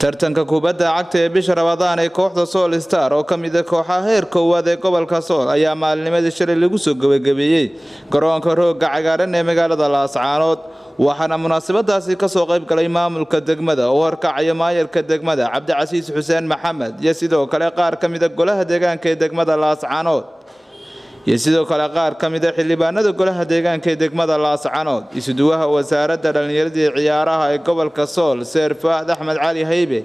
tartanka kubadda cagta ee bisha Ramadaan ee kooxda Sool Star oo kamid ah kooxaha heer koowaad ee gobolka Sool ayaa maalinimadii shalay lagu soo gabagabeeyay garoonka rooga cagaaran ee magaalada Laascaanood waxaana munaasabadaasi ka soo qayb galay maamulka degmada oo horkacaya maayarka degmada Cabdicasiis Xuseen Maxamed iyo sidoo kale qaar kamid ah golaha deegaanka ee degmada Laascaanood iyo sidoo kale qaar kamid ah xildhibaanada golaha deegaanka ee degmada Laascaanood isuduwaha wasaaradda dhalinyarada iyo ciyaaraha ee gobolka Sool Faad Axmed Cali Haybe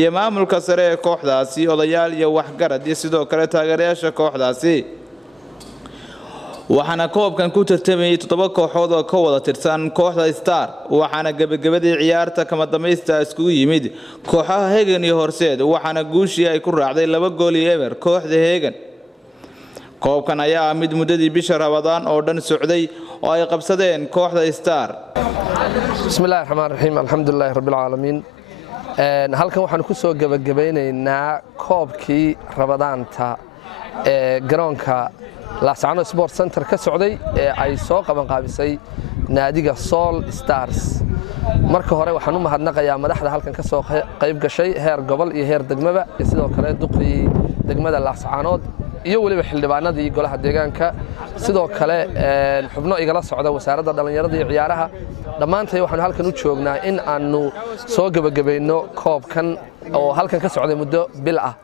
iyo maamulka sare ee kooxdaasi odayaal iyo waxgarad iyo sidoo kale taageerayaasha kooxdaasi waxaana koobkan ku tartamay 7 kooxood oo ka wada tirsan kooxda Star waxaana gabagabadii ciyaarta kama dameysta iskugu yimid kooxaha Hegan iyo Horseed waxaana guushii ay ku raacday 2 gool iyo eber kooxda Hegan koobkan ayaa mid muddadii bisha Ramadaan oo dhan socday oo ay qabsadeen kooxda Star bismillaahir rahmaanir rahiim alxamdulillaahi rabbil caalamiin halkan waxaan ku soo gabagabeynaynaa koobkii Ramadaanta ee garoonka Laascaanood Sport Center ka socday ee ay soo qaban qaabisay naadiga Sool Stars marka hore waxaan u mahadnaqayaa madaxda halkan ka soo qayb gashay heer gobol iyo heer degmaba sidoo kale duqii degmada Laascaanood iyo waliba xildhibaanadii golaha deegaanka sidoo kale xubno igala socda wasaaradda dhalinyarada iyo ciyaaraha dhamaantay waxaan halkan u joognaa in aanu soo gabagabayno koobkan oo halkan ka socday muddo bil ah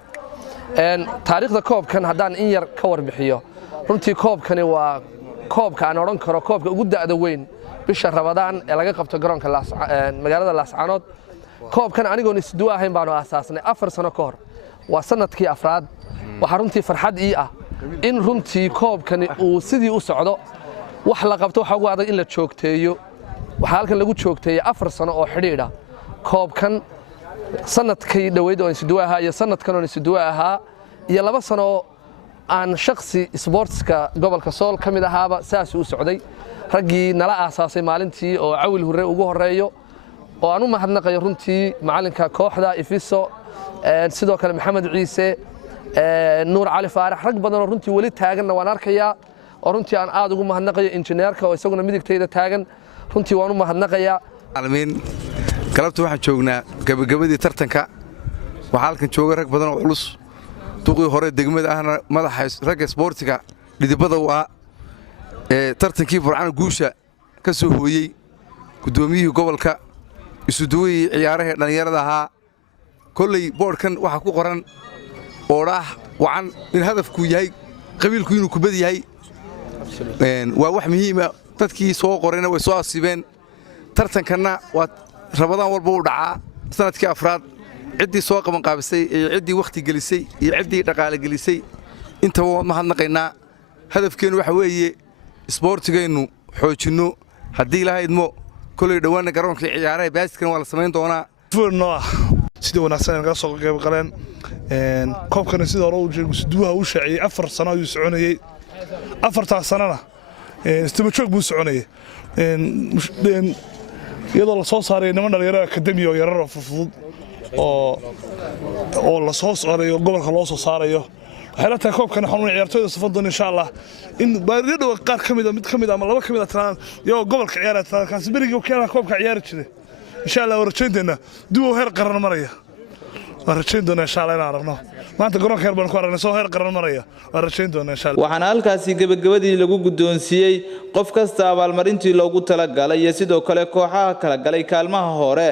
taariikhda koobkan haddaan in yar ka warbixiyo runtii koobkani waa koobka aan oran karo koobka ugu da'da weyn bisha Ramadaan ee laga qabto garoonka magaalada Laascaanood koobkan anigoon isduwa ahayn baanu aasaasnay 4 sano ka hor waa sanadkii afraad waxa runtii farxad ii ah in runtii koobkani uu sidii u socdo wax la qabto waxa ugu adag in la joogteeyo waxa halkan lagu joogteeyay 4 sano oo xidhiidha koobkan sanadkii dhaweyd oo isduwa ahaa iyo sanadkan oo isduwa ahaa iyo 2 sano aan shakhsi sportska gobolka Sool kamid ahaaba saas u socday raggii nala aasaasay maalintii oo Cawil Hurre ugu horeeyo oo aan u mahadnaqayo runtii macalinka kooxda Ifiso sidoo kale Maxamed Ciise Nuur Cali Faarax rag badan oo runtii wali taagan waan arkayaa oo runtii aan aad ugu mahadnaqayo injineerka oo isaguna midigtayda taagan runtii waan u mahadnaqayaa aalmiin galabta waxaan joognaa gabagabadii tartanka waxa halkan jooga rag badan oo culus duqii hore degmada ahna madaxa ragga sportiga dhidibada waa tartankii Burcaan guusha ka soo hooyay gudoomiyihii gobolka isuduwii ciyaaraha dhalinyarada ahaa kulay boardkan waxa ku qoran ooraah wacan in hadafku yahay qabiilku inuu ku bad yahay waa wax muhiim ah dadkii soo qorayna way soo asibeen tartankana waa Ramadaan walba u dhacaa sanadkii afraad ciddii soo qaban qaabisay iyo ciddii waqti gelisay iyo ciddii dhaqaale gelisay inta waan mahadnaqaynaa hadafkeenu waxa weeye sportigeenu xoojino haddii ilaahaymo kulay dhawaan garoonka ciyaaraha baaskan waa la sameyn doonaa sidoo wanaagsan naga soo qayb galeen koobkan sidoo hore uu jeego duwaha uu shaaciyay 4 sano ayuu soconayay 4 sanana istaba joog buu soconayay iyadoo la soo saaray niman dhalinyaro akademi oo yarar fudud oo la soo saarayo gobolka loo soo saarayo waxay tahay koobkan xanuun ciyaartooyda safan doon insha Allah in baarido qaar kamid mid kamid ama laba kamid tiraan iyo gobolka ciyaarta kaas bariga keenaa koobka ciyaar jiray insha Allah warjeedina duwo heer qaran maraya warjeed doona insha Allah inaan aragno maanta garoonka heer baan ku aragnay soo heer qaran maraya warjeed doona insha Allah waxaana halkaasi gabagabadii lagu gudoonsiiyay qof kasta abaalmarintii loogu talagalay iyo sidoo kale kooxaha kala galay kaalmaha hore